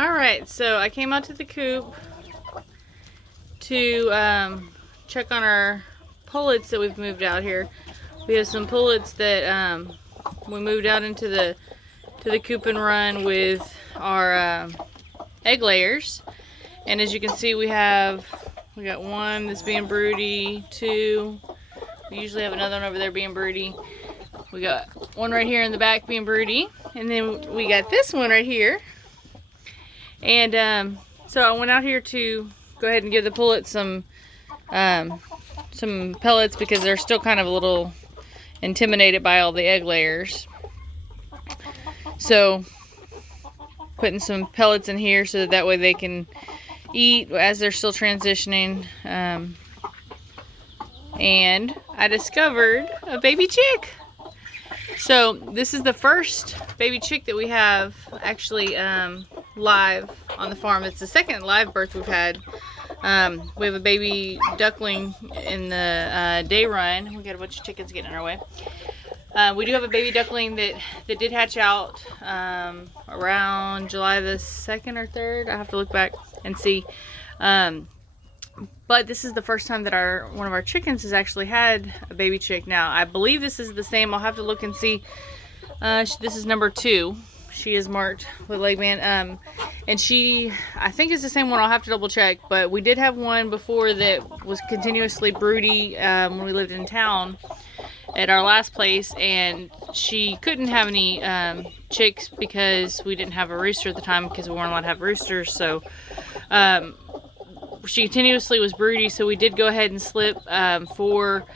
Alright, so I came out to the coop to check on our pullets that we've moved out here. We have some pullets that we moved out into the coop and run with our egg layers. And as you can see, we got one that's being broody, two. We usually have another one over there being broody. We got one right here in the back being broody, and then we got this one right here. And so I went out here to go ahead and give the pullets some pellets because they're still kind of a little intimidated by all the egg layers. So putting some pellets in here so that way they can eat as they're still transitioning. And I discovered a baby chick. So this is the first baby chick that we have actually live on the farm. It's the second live birth we've had. We have a baby duckling in the day run. We got a bunch of chickens getting in our way. We do have a baby duckling that did hatch out around July the 2nd or 3rd. I have to look back and see. But this is the first time that one of our chickens has actually had a baby chick. Now, I believe this is the same. I'll have to look and see. This is number 2. She is marked with leg band. And she, I think is the same one. I'll have to double check. But we did have one before that was continuously broody when we lived in town at our last place. And she couldn't have any chicks because we didn't have a rooster at the time because we weren't allowed to have roosters. So she continuously was broody, so we did go ahead and slip four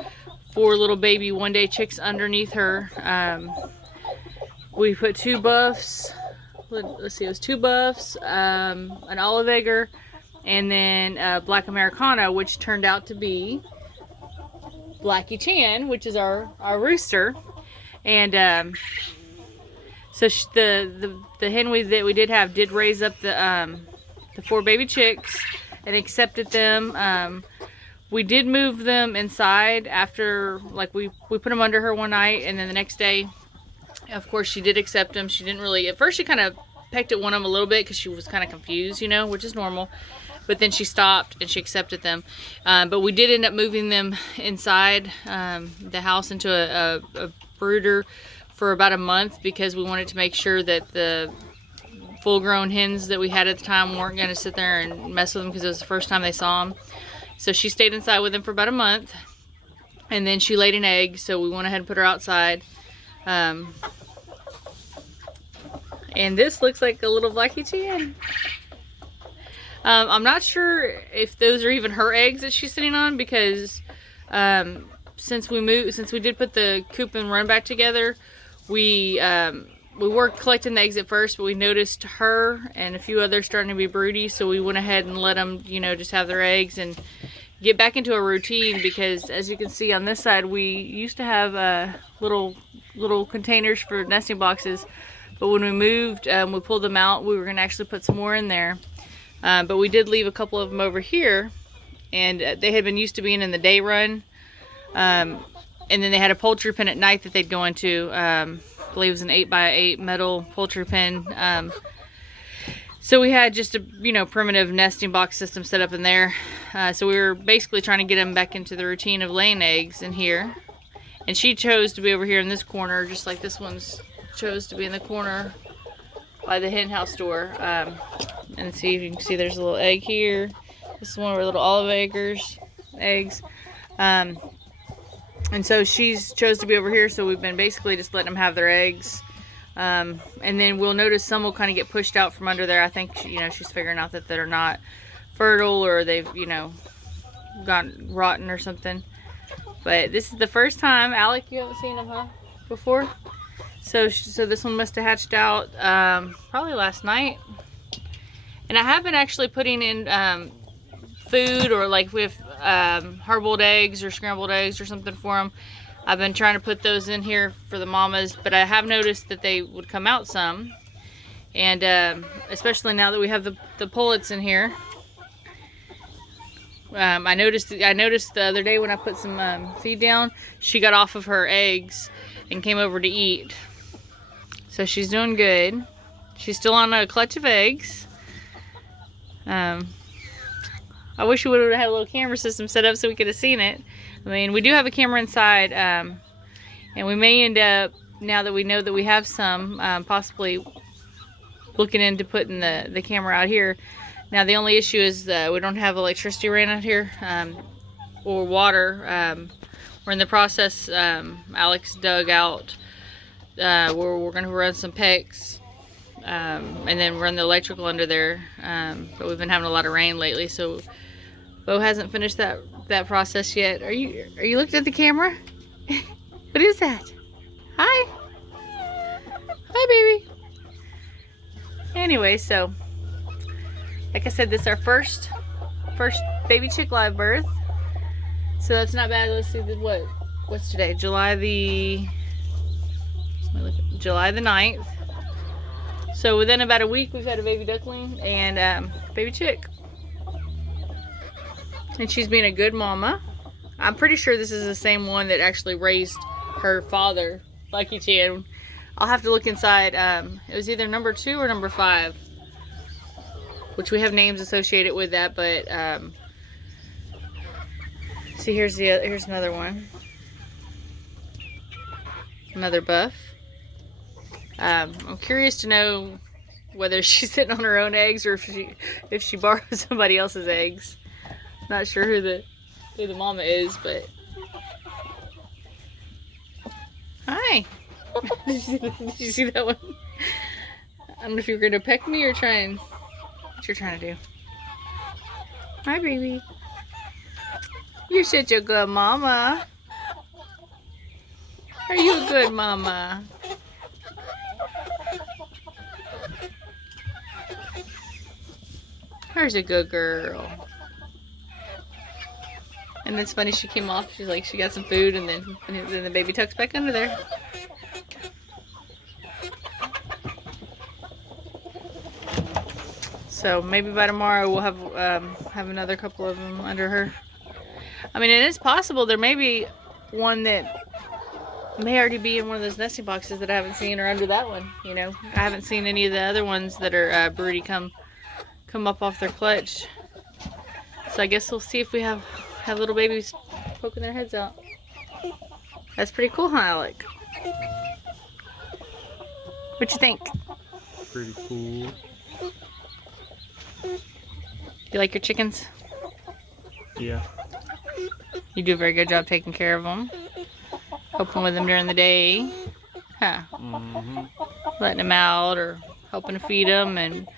little baby one-day chicks underneath her. We put 2 buffs. Let's see, it was 2 buffs, an olive egger, and then black Americana, which turned out to be Blackie Chan, which is our rooster. And so the hen that we did have did raise up the 4 baby chicks and accepted them. We did move them inside after, like, we put them under her one night, and then the next day, of course, she did accept them. She didn't really, at first she kind of pecked at one of them a little bit because she was kind of confused, you know, which is normal. But then she stopped and she accepted them. But we did end up moving them inside the house into a brooder for about a month because we wanted to make sure that the full-grown hens that we had at the time weren't going to sit there and mess with them because it was the first time they saw them. So she stayed inside with them for about a month, and then she laid an egg, so we went ahead and put her outside. And this looks like a little Blackie Chan. I'm not sure if those are even her eggs that she's sitting on because since we did put the coop and run back together, we were collecting the eggs at first, but we noticed her and a few others starting to be broody, so we went ahead and let them, you know, just have their eggs and get back into a routine because, as you can see on this side, we used to have little containers for nesting boxes, but when we moved, we pulled them out. We were going to actually put some more in there, but we did leave a couple of them over here, and they had been used to being in the day run, and then they had a poultry pen at night that they'd go into. I believe it was an 8x8 metal poultry pen. So we had just a, you know, primitive nesting box system set up in there. So we were basically trying to get them back into the routine of laying eggs in here. And she chose to be over here in this corner, just like this one's chose to be in the corner by the hen house door. And see if you can see there's a little egg here. This is one of our little olive eggs. And so she's chose to be over here, so we've been basically just letting them have their eggs. And then we'll notice some will kind of get pushed out from under there. I think, you know, she's figuring out that they're not fertile or they've, you know, gone rotten or something. But this is the first time. Alec, you haven't seen them, huh, before? So this one must have hatched out probably last night. And I have been actually putting in food, or like with hard-boiled eggs or scrambled eggs or something for them. I've been trying to put those in here for the mamas, but I have noticed that they would come out some. And especially now that we have the pullets in here. I noticed the other day when I put some feed down, she got off of her eggs and came over to eat. So she's doing good. She's still on a clutch of eggs. I wish we would have had a little camera system set up so we could have seen it. I mean, we do have a camera inside, and we may end up, now that we know that we have some, possibly looking into putting the camera out here. Now, the only issue is we don't have electricity ran out here, or water. We're in the process. Alex dug out where we're going to run some PEX, and then run the electrical under there. But we've been having a lot of rain lately, so Bo hasn't finished that process yet. Are you looking at the camera? What is that? Hi. Hi, baby. Anyway, so like I said, this is our first baby chick live birth. So that's not bad. Let's see what's today? July the 9th. So within about a week, we've had a baby duckling and baby chick. And she's being a good mama. I'm pretty sure this is the same one that actually raised her father, Blackie Chan. I'll have to look inside. It was either number 2 or number 5, which we have names associated with that. But see, here's another one, another buff. I'm curious to know whether she's sitting on her own eggs or if she borrows somebody else's eggs. Not sure who the mama is, but hi. Did you see that one? I don't know if you were gonna peck me or what you're trying to do. Hi, baby. You're such a good mama. Are you a good mama? Where's a good girl? And it's funny, she came off, she's like, she got some food, and then the baby tucks back under there. So maybe by tomorrow we'll have another couple of them under her. I mean, it is possible there may be one that may already be in one of those nesting boxes that I haven't seen, or under that one. You know, I haven't seen any of the other ones that are broody come up off their clutch. So I guess we'll see if we have little babies poking their heads out. That's pretty cool, huh, Alec? What you think? Pretty cool. You like your chickens? Yeah. You do a very good job taking care of them. Helping with them during the day. Huh. Mm-hmm. Letting them out or helping to feed them and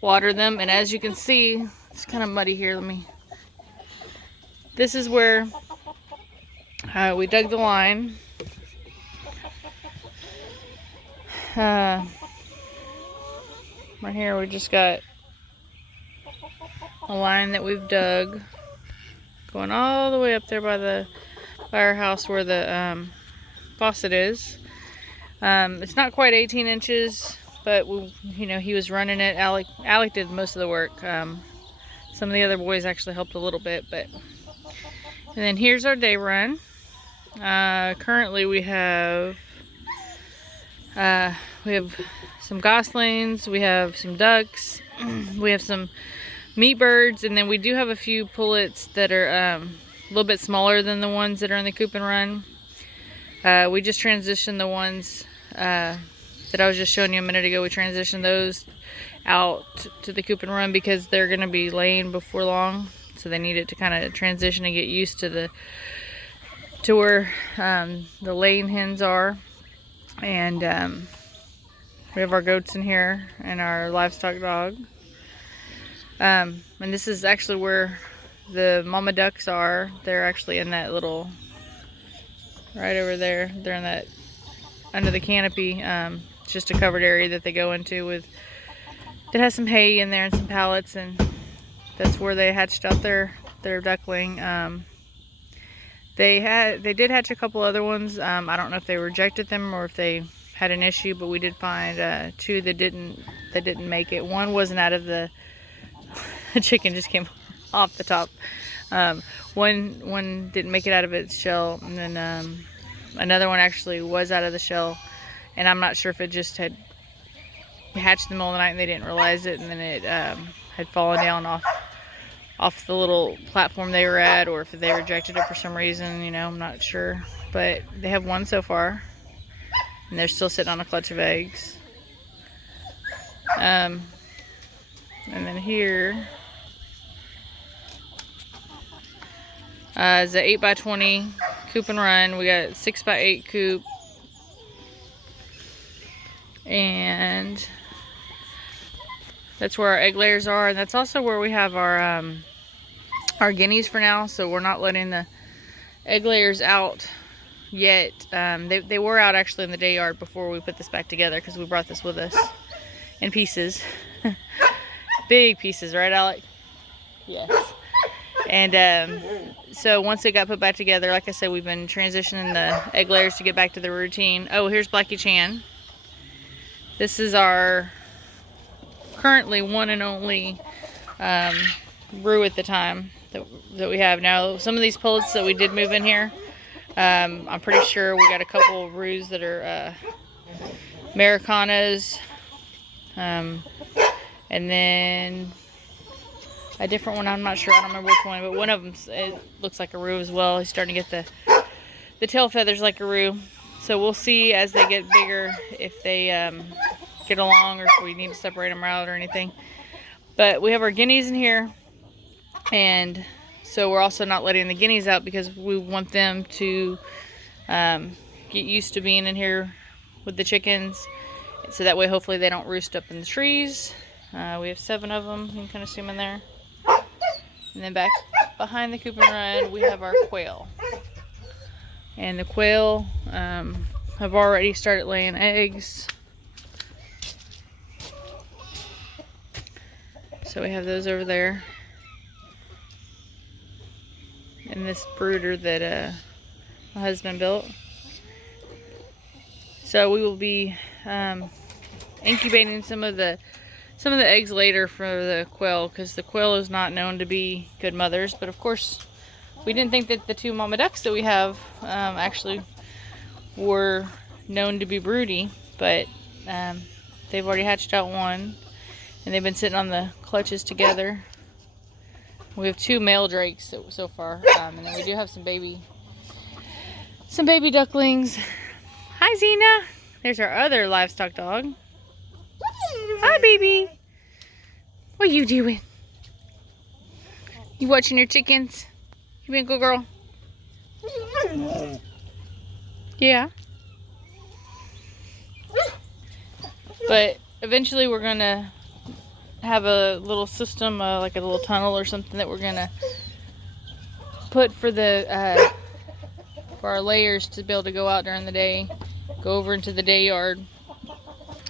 water them. And as you can see, it's kind of muddy here. This is where we dug the line. Right here we just got a line that we've dug going all the way up there by our house where the faucet is. It's not quite 18 inches, but he was running it. Alec did most of the work. Some of the other boys actually helped a little bit, and then here's our day run. Currently we have some goslings, we have some ducks, we have some meat birds, and then we do have a few pullets that are a little bit smaller than the ones that are in the coop and run. We just transitioned the ones that I was just showing you a minute ago. We transitioned those out to the coop and run because they're going to be laying before long, so they needed to kind of transition and get used to where the laying hens are. And we have our goats in here and our livestock dog. And this is actually where the mama ducks are. They're actually in that little, right over there. They're in that, under the canopy. It's just a covered area that they go into it has some hay in there and some pallets, and that's where they hatched out their duckling. They did hatch a couple other ones. I don't know if they rejected them or if they had an issue, but we did find 2 that didn't make it. One wasn't out of the chicken just came off the top. One didn't make it out of its shell, and then another one actually was out of the shell, and I'm not sure if it just had hatched in the middle of the night and they didn't realize it, and then it had fallen down off the little platform they were at, or if they rejected it for some reason, you know, I'm not sure. But they have one so far, and they're still sitting on a clutch of eggs. And then here is an 8x20 coop and run. We got 6x8 coop, and that's where our egg layers are, and that's also where we have our guineas for now. So we're not letting the egg layers out yet. They were out actually in the day yard before we put this back together, because we brought this with us in pieces. Big pieces, right, Alec? Yes. And so once it got put back together, like I said, we've been transitioning the egg layers to get back to the routine. Oh, here's Blackie Chan. This is our currently one and only roux at the time that we have now. Some of these pullets that we did move in here, I'm pretty sure we got a couple of roux that are Americanas, and then a different one. I'm not sure. I don't remember which one, but one of them, it looks like a roux as well. He's starting to get the tail feathers like a roux. So we'll see as they get bigger if they get along, or if we need to separate them out or anything. But we have our guineas in here, and so we're also not letting the guineas out because we want them to get used to being in here with the chickens, so that way hopefully they don't roost up in the trees. We have 7 of them. You can kind of see them in there. And then back behind the coop and run, we have our quail. And the quail have already started laying eggs. So we have those over there. And this brooder that my husband built. So we will be incubating some of the eggs later for the quail, because the quail is not known to be good mothers. But of course, we didn't think that the 2 mama ducks that we have actually were known to be broody, but they've already hatched out one, and they've been sitting on the clutches together. We have 2 male drakes so far, and then we do have some baby ducklings. Hi, Xena. There's our other livestock dog. Hi, baby. What are you doing? You watching your chickens? You being a good girl? Yeah. But eventually we're going to have a little system, like a little tunnel or something, that we're going to put for our layers to be able to go out during the day, go over into the day yard,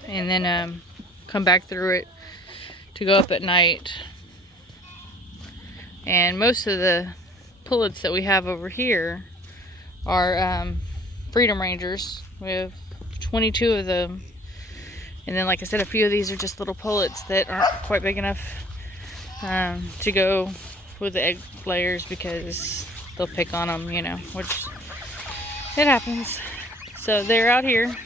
and then come back through it to go up at night. And most of the pullets that we have over here are Freedom Rangers. We have 22 of them, and then, like I said, a few of these are just little pullets that aren't quite big enough to go with the egg layers, because they'll pick on them, you know, which it happens. So they're out here.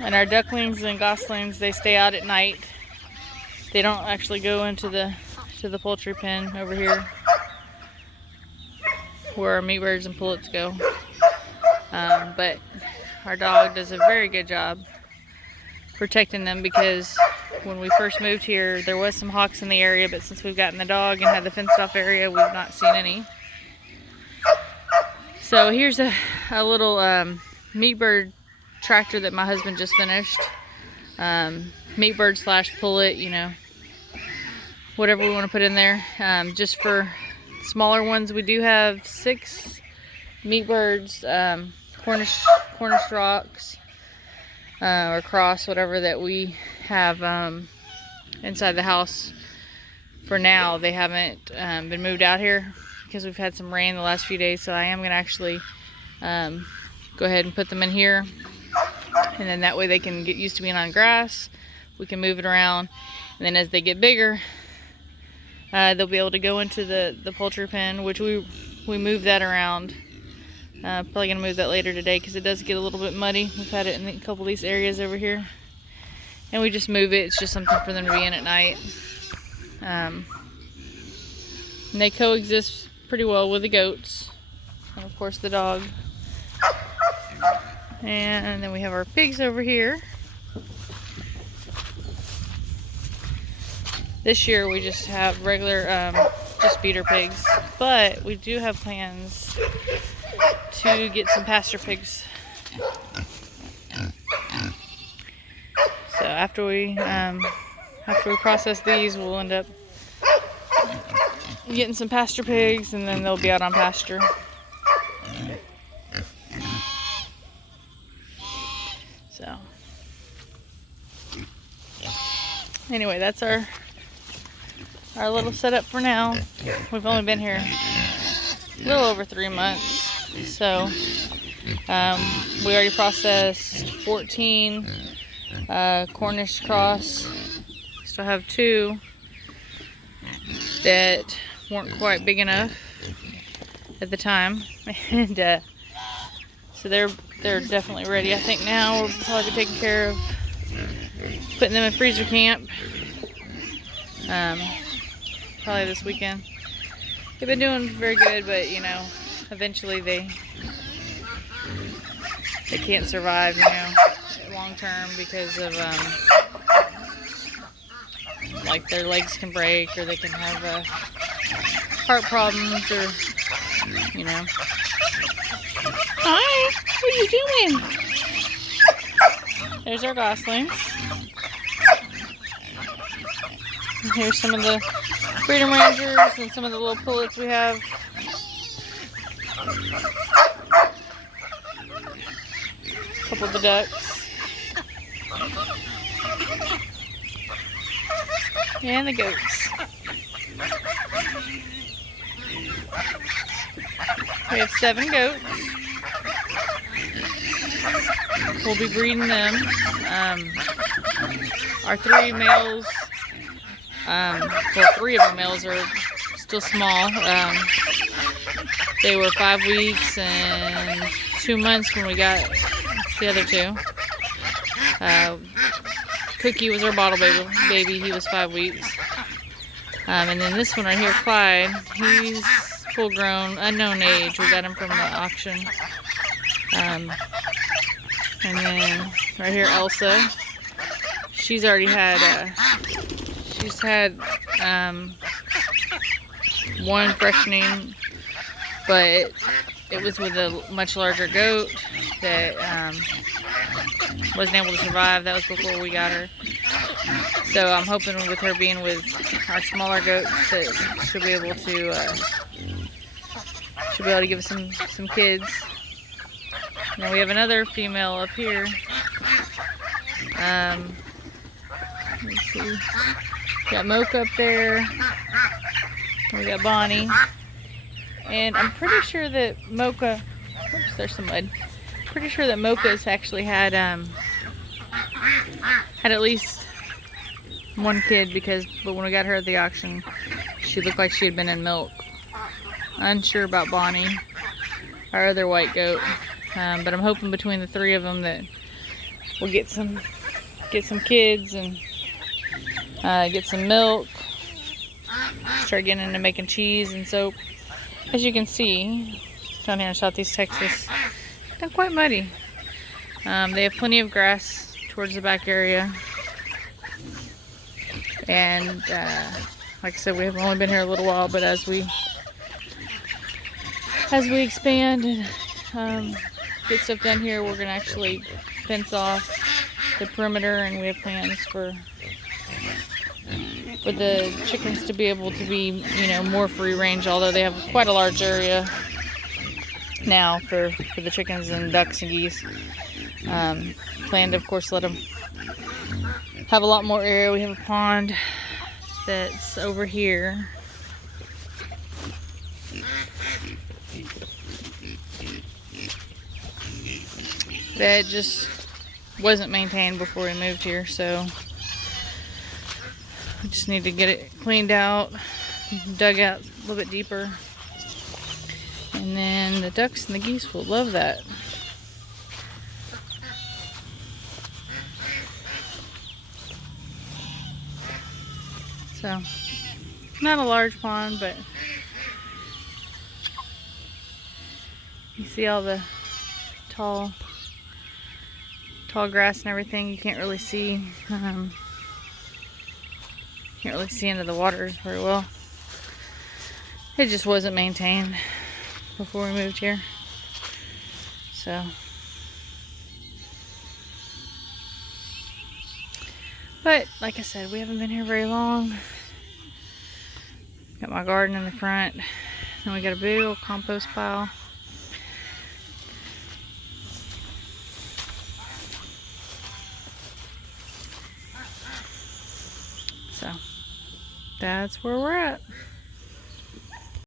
And our ducklings and goslings, they stay out at night. They don't actually go into the poultry pen over here, where our meat birds and pullets go. But our dog does a very good job protecting them, because when we first moved here, there was some hawks in the area, but since we've gotten the dog and had the fenced off area, we've not seen any. So here's a little meat bird tractor that my husband just finished. Meat bird / pullet, you know, whatever we want to put in there. Just for smaller ones, we do have 6 meat birds, Cornish rocks, or cross, whatever that we have inside the house. For now, they haven't been moved out here because we've had some rain the last few days, so I am going to actually go ahead and put them in here, and then that way they can get used to being on grass. We can move it around, and then as they get bigger, they'll be able to go into the poultry pen, which we move that around. Probably going to move that later today because it does get a little bit muddy. We've had it in a couple of these areas over here. and we just move it. It's just something for them to be in at night. And they coexist pretty well with the goats, and of course the dog. And then we have our pigs over here. This year we just have regular, just feeder pigs, but we do have plans to get some pasture pigs. So after we process these, we'll end up getting some pasture pigs, and then they'll be out on pasture. So anyway, that's our little setup for now. We've only been here a little over 3 months, so we already processed 14 Cornish cross. Still have 2 that weren't quite big enough at the time, and so they're definitely ready. I think now we'll probably be taking care of putting them in freezer camp. Probably this weekend. They've been doing very good, but you know, eventually they can't survive, you know, long term because of like their legs can break, or they can have heart problems, or you know. Hi, what are you doing? There's our goslings. And here's some of the Freedom Rangers and some of the little pullets we have. A couple of the ducks. And the goats. We have 7 goats. We'll be breeding them. Our 3 males, well, 3 of our males are still small. They were 5 weeks and 2 months when we got the other 2. Cookie was our bottle baby. He was 5 weeks. And then this one right here, Clyde, he's full grown, unknown age. We got him from the auction. And then right here, Elsa, she's already had, she's had 1 freshening, but it was with a much larger goat that wasn't able to survive. That was before we got her. So I'm hoping with her being with our smaller goats that she'll be able to give us some kids. And then we have another female up here. Let's see. We got Mocha up there. We got Bonnie. And I'm pretty sure that Mocha, oops, there's some mud. Pretty sure that Mocha's actually had at least 1 kid, but when we got her at the auction, she looked like she had been in milk. Unsure about Bonnie, our other white goat, but I'm hoping between the 3 of them that we'll get some kids and get some milk, start getting into making cheese and soap. As you can see, down here in Southeast Texas, they're quite muddy. They have plenty of grass towards the back area. And like I said, we have only been here a little while, but as we expand and get stuff done here, we're gonna actually fence off the perimeter, and we have plans for the chickens to be able to be, you know, more free range, although they have quite a large area now for the chickens and ducks and geese. Plan to, of course, let them have a lot more area. We have a pond that's over here. That just wasn't maintained before we moved here, so we just need to get it cleaned out, dug out a little bit deeper, and then the ducks and the geese will love that. So, not a large pond, but you see all the tall grass and everything. You can't really see into the waters very well. It just wasn't maintained before we moved here. So, but like I said, we haven't been here very long. Got my garden in the front, and we got a big old compost pile. So that's where we're at.